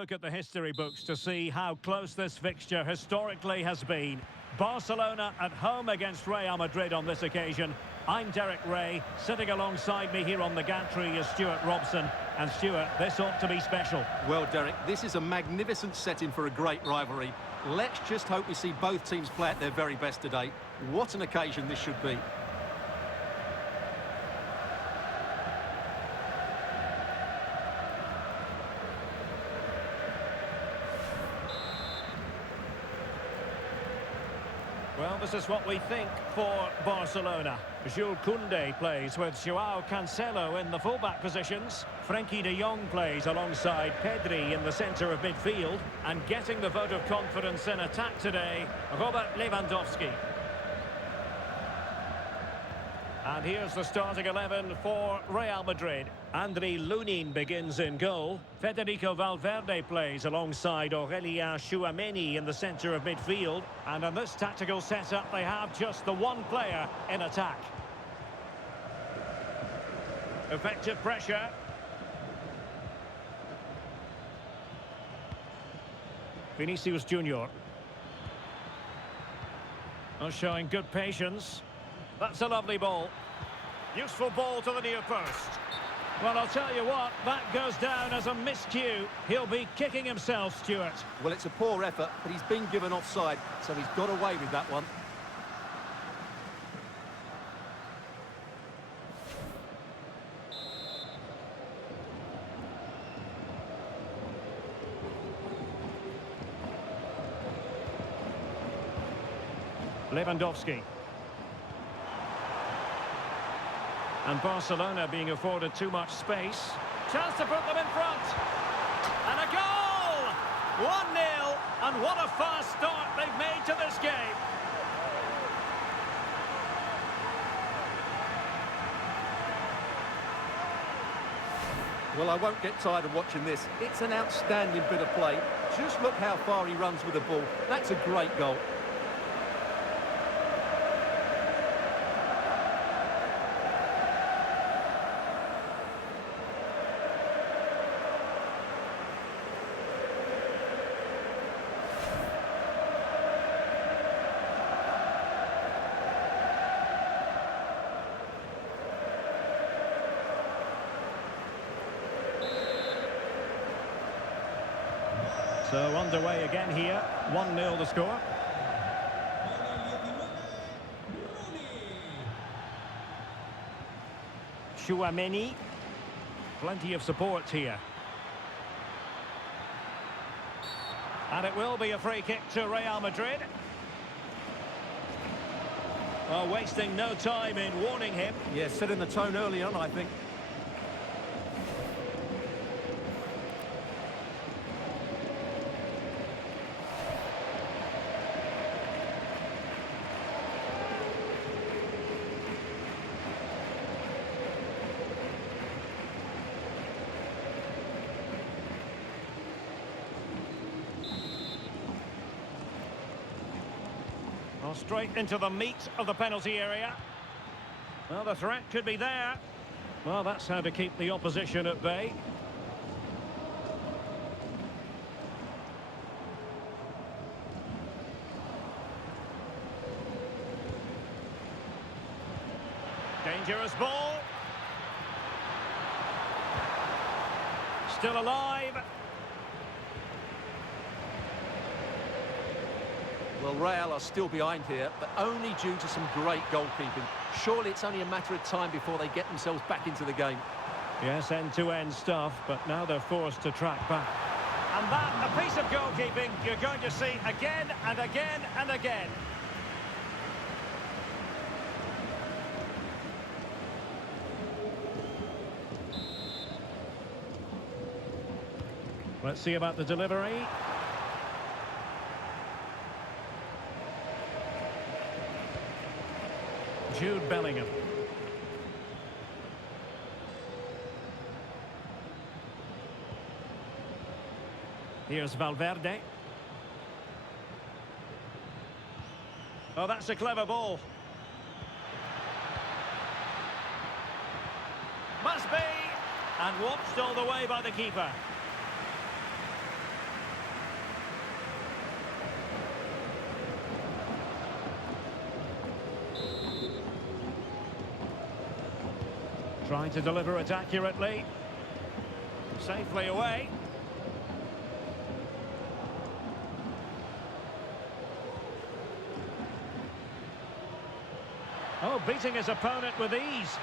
look at the history books to see how close this fixture historically has been. Barcelona at home against Real Madrid on this occasion. I'm Derek Ray. Sitting alongside me here on the gantry is Stuart Robson. And Stuart, this ought to be special. Well, Derek, this is a magnificent setting for a great rivalry. Let's just hope we see both teams play at their very best today. What an occasion this should be. Well, this is what we think for Barcelona. Jules Koundé plays with Joao Cancelo in the fullback positions. Frenkie de Jong plays alongside Pedri in the centre of midfield. And getting the vote of confidence in attack today, Robert Lewandowski. And here's the starting 11 for Real Madrid. Andriy Lunin begins in goal. Federico Valverde plays alongside Aurelien Tchouameni in the centre of midfield. And in this tactical setup, they have just the one player in attack. Effective pressure. Vinicius Junior. Showing good patience. That's a lovely ball. Useful ball to the near post. Well, I'll tell you what, that goes down as a miscue. He'll be kicking himself, Stuart. Well, it's a poor effort, but he's been given offside, so he's got away with that one. Lewandowski. And Barcelona being afforded too much space. Chance to put them in front. And a goal! 1-0. And what a fast start they've made to this game. Well, I won't get tired of watching this. It's an outstanding bit of play. Just look how far he runs with the ball. That's a great goal. So underway again here, 1-0 the score. Tchouameni, plenty of support here. And it will be a free kick to Real Madrid. Well, wasting no time in warning him. Yeah, setting the tone early on, I think. Well, straight into the meat of the penalty area. Well, the threat could be there. Well, that's how to keep the opposition at bay. Dangerous ball. Still alive. Well, Real are still behind here, but only due to some great goalkeeping. Surely it's only a matter of time before they get themselves back into the game. Yes, end-to-end stuff, but now they're forced to track back. And that, a piece of goalkeeping you're going to see again and again and again. Let's see about the delivery. Jude Bellingham. Here's Valverde. Oh, that's a clever ball. Must be. And watched all the way by the keeper. Trying to deliver it accurately. Safely away. Oh, beating his opponent with ease.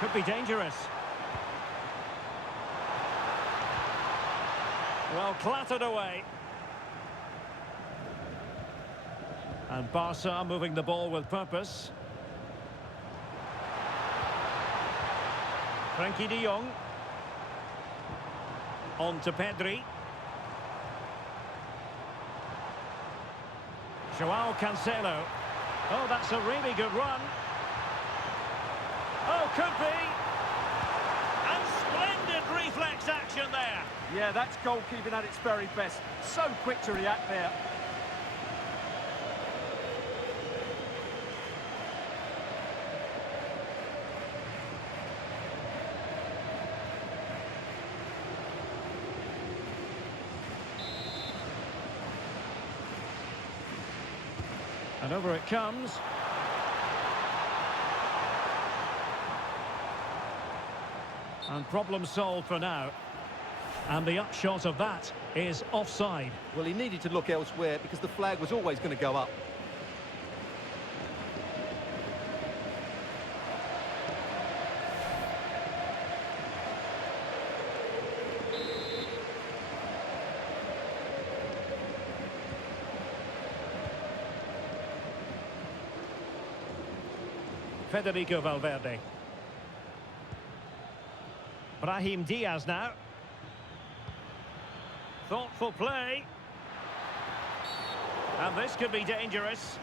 Could be dangerous. Well, clattered away. And Barca moving the ball with purpose. Frenkie de Jong. On to Pedri. Joao Cancelo. Oh, that's a really good run. Oh, could be. And splendid reflex action there. Yeah, that's goalkeeping at its very best. So quick to react there. And over it comes. And problem solved for now. And the upshot of that is offside. Well, he needed to look elsewhere because the flag was always going to go up. Federico Valverde. Brahim Diaz now. Thoughtful play. And this could be dangerous.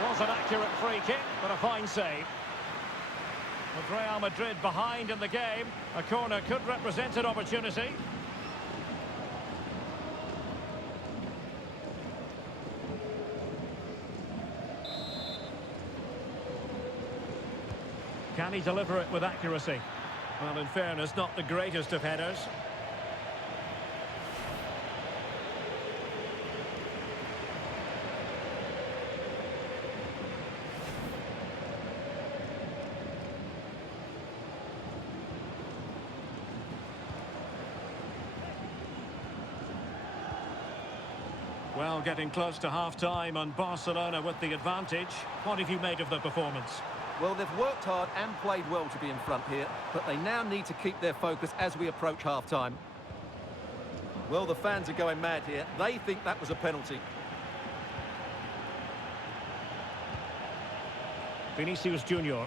Was an accurate free kick, but a fine save. With Real Madrid behind in the game, a corner could represent an opportunity. Can he deliver it with accuracy? Well, in fairness, not the greatest of headers. Well, getting close to half-time and Barcelona with the advantage. What have you made of the performance? Well, they've worked hard and played well to be in front here, but they now need to keep their focus as we approach half-time. Well, the fans are going mad here. They think that was a penalty. Vinicius Junior.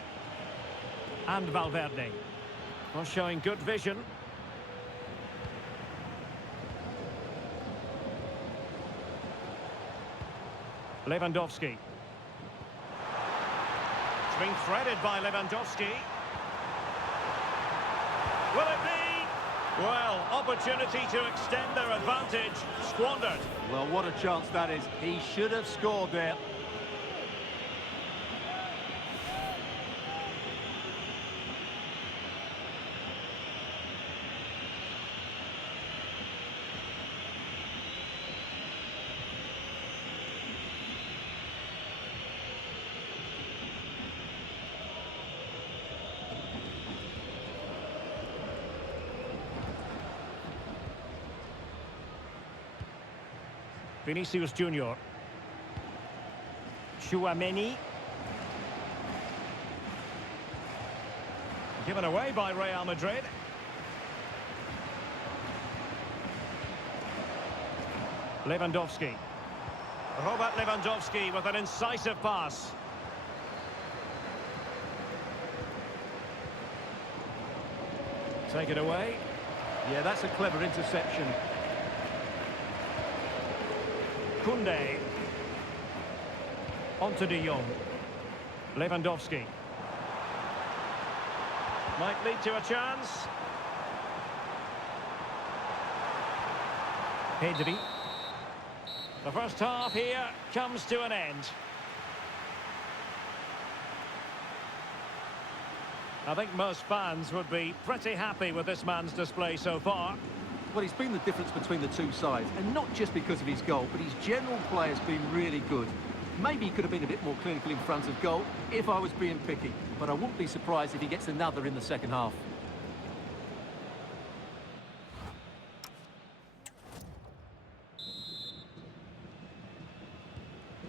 And Valverde. Well, showing good vision. Lewandowski. It's been threaded by Lewandowski. Will it be? Well, opportunity to extend their advantage. Squandered. Well, what a chance that is. He should have scored there. Vinicius Junior. Tchouaméni. Given away by Real Madrid. Lewandowski. Robert Lewandowski with an incisive pass. Take it away. Yeah, that's a clever interception. Koundé. On to De Jong. Lewandowski. Might lead to a chance. Pedri. The first half here comes to an end. I think most fans would be pretty happy with this man's display so far. Well, he's been the difference between the two sides, and not just because of his goal, but his general play has been really good. Maybe he could have been a bit more clinical in front of goal if I was being picky, but I wouldn't be surprised if he gets another in the second half.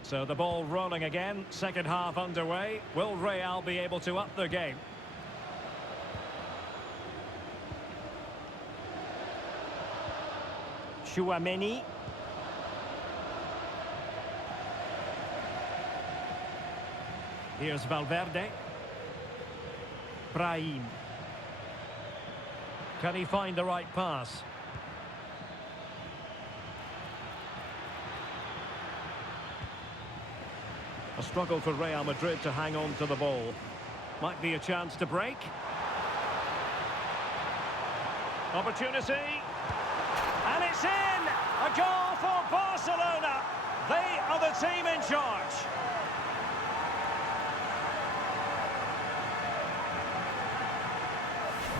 So the ball rolling again, second half underway. Will Real be able to up their game? Tchouaméni. Here's Valverde. Brahim. Can he find the right pass? A struggle for Real Madrid to hang on to the ball. Might be a chance to break. Opportunity. And it's in! A goal for Barcelona! They are the team in charge.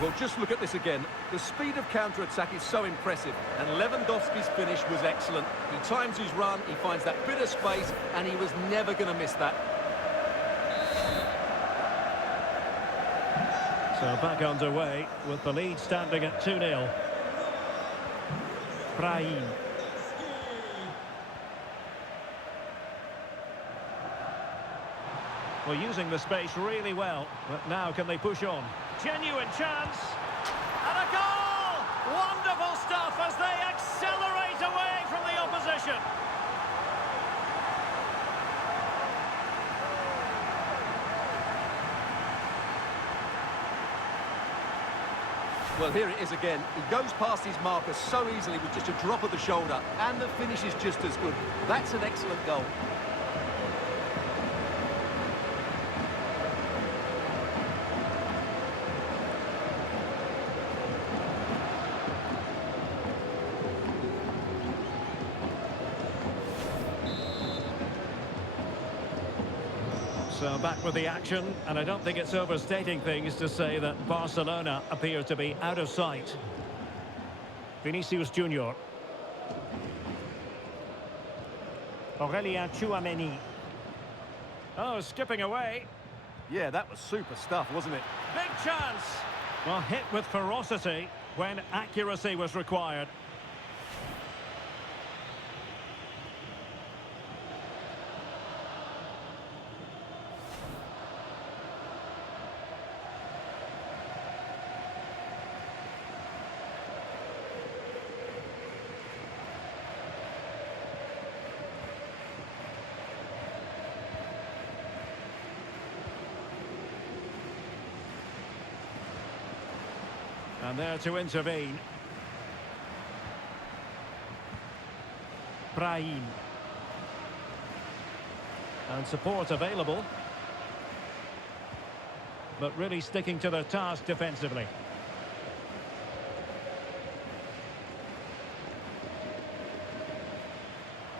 Well, just look at this again. The speed of counter-attack is so impressive, and Lewandowski's finish was excellent. He times his run, he finds that bit of space, and he was never going to miss that. So back underway with the lead standing at 2-0. Brahim. Well, using the space really well, but now can they push on? Genuine chance, and a goal! Wonderful stuff as they accelerate away from the opposition. Well, here it is again. He goes past his marker so easily with just a drop of the shoulder, and the finish is just as good. That's an excellent goal. So back with the action, and I don't think it's overstating things to say that Barcelona appear to be out of sight. Vinicius Junior. Aurélien Tchouaméni. Oh, skipping away. Yeah, that was super stuff, wasn't it? Big chance. Well, hit with ferocity when accuracy was required. And there to intervene. Brahim. And support available. But really sticking to their task defensively.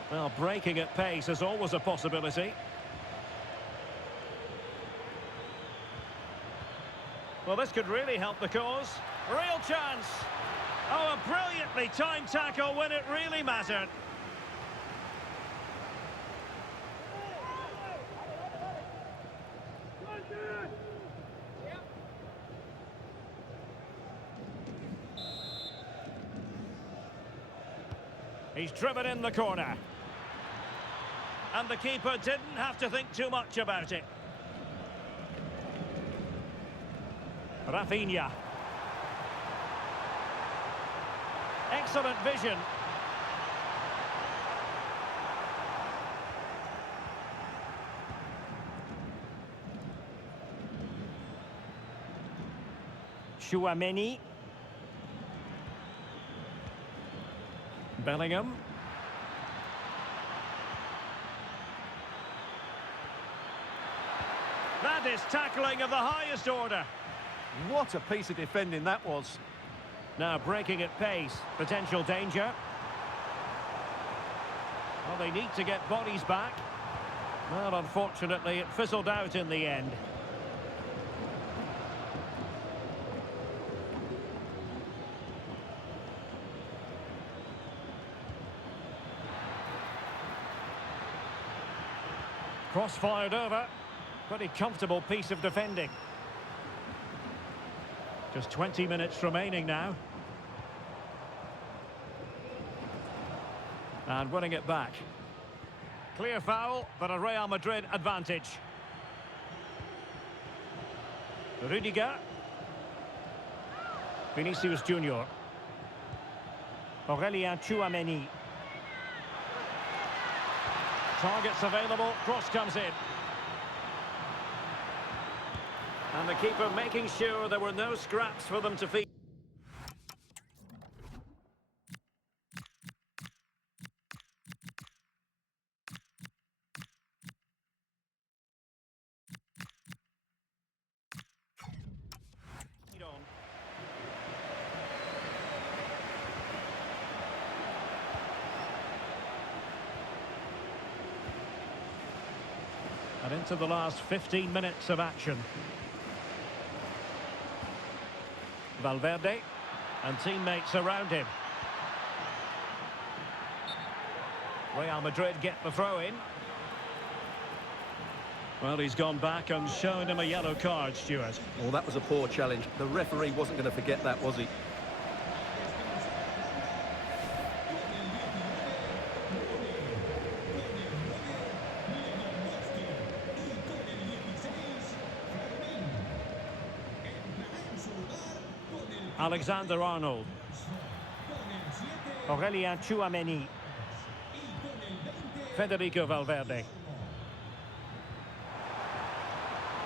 Well, breaking at pace is always a possibility. Well, this could really help the cause. Real chance. Oh, a brilliantly timed tackle when it really mattered. He's driven in the corner. And the keeper didn't have to think too much about it. Rafinha. Excellent vision. Tchouaméni. Bellingham. That is tackling of the highest order. What a piece of defending that was. Now breaking at pace. Potential danger. Well, they need to get bodies back. Well, unfortunately, it fizzled out in the end. Cross-fired over. Pretty comfortable piece of defending. Just 20 minutes remaining now. And winning it back. Clear foul, but a Real Madrid advantage. Rudiger. Vinicius Junior. Aurelien Tchouameni. Targets available, cross comes in. And the keeper making sure there were no scraps for them to feed. And into the last 15 minutes of action. Valverde and teammates around him. Real Madrid get the throw in. Well, he's gone back and shown him a yellow card, Stuart. Well, that was a poor challenge. The referee wasn't going to forget that, was he? Alexander-Arnold. Aurelien Tchouameni. Federico Valverde.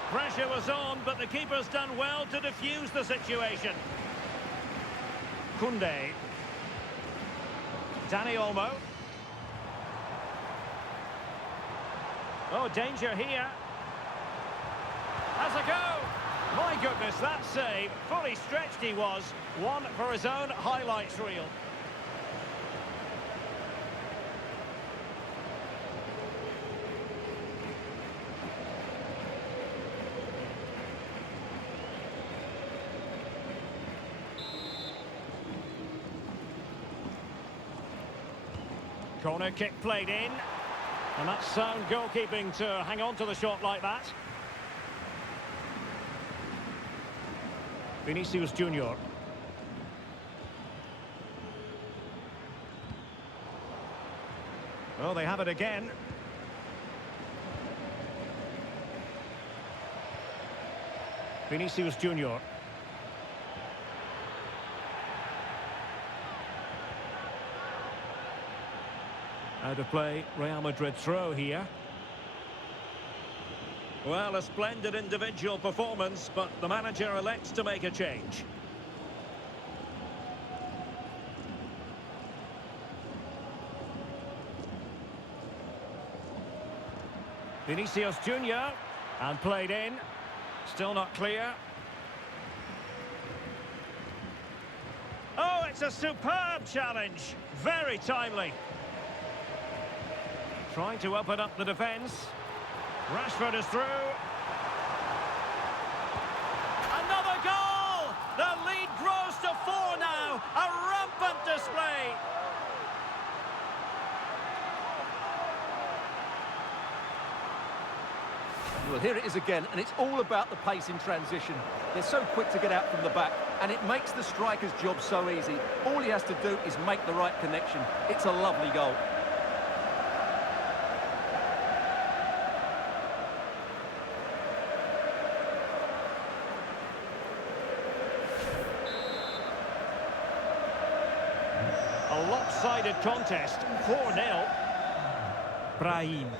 Pressure was on, but the keeper's done well to defuse the situation. Koundé. Dani Olmo. Oh, danger here. Has a go. My goodness, that save. Fully stretched he was. One for his own highlights reel. Corner kick played in. And that's sound goalkeeping to hang on to the shot like that. Vinicius Junior. Well, they have it again. Vinicius Junior. Out of play, Real Madrid throw here. Well, a splendid individual performance, but the manager elects to make a change. Vinicius Junior, and played in. Still not clear. Oh, it's a superb challenge. Very timely. Trying to open up the defence. Rashford is through. Another goal! The lead grows to 4 now. A rampant display. Well, here it is again, and it's all about the pace in transition. They're so quick to get out from the back, and it makes the striker's job so easy. All he has to do is make the right connection. It's a lovely goal. A lopsided contest, 4-0. Brahim.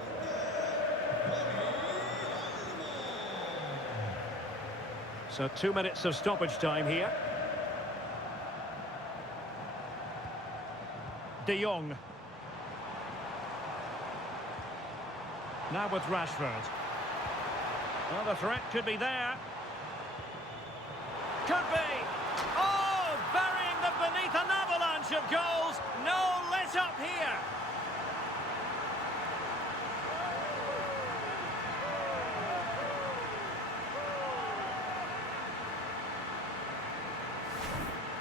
So 2 minutes of stoppage time here. De Jong. Now with Rashford. Well, the threat could be there. Could be. Oh, burying them beneath an avalanche of goals. No let up here.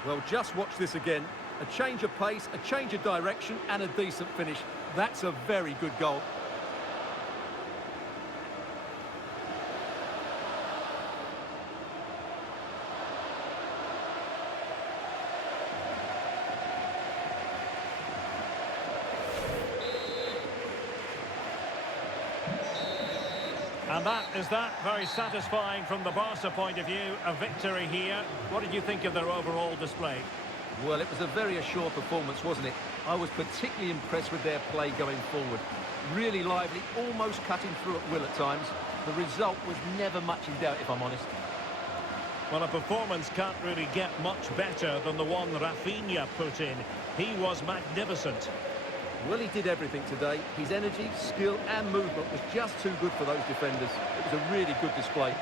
Well, just watch this again. A change of pace, a change of direction, and a decent finish. That's a very good goal. And that is that. Very satisfying from the Barca point of view. A victory here. What did you think of their overall display? Well, it was a very assured performance, wasn't it? I was particularly impressed with their play going forward. Really lively, almost cutting through at will at times. The result was never much in doubt, if I'm honest. Well, a performance can't really get much better than the one Rafinha put in. He was magnificent. Well, he did everything today. His energy, skill and movement was just too good for those defenders. It was a really good display.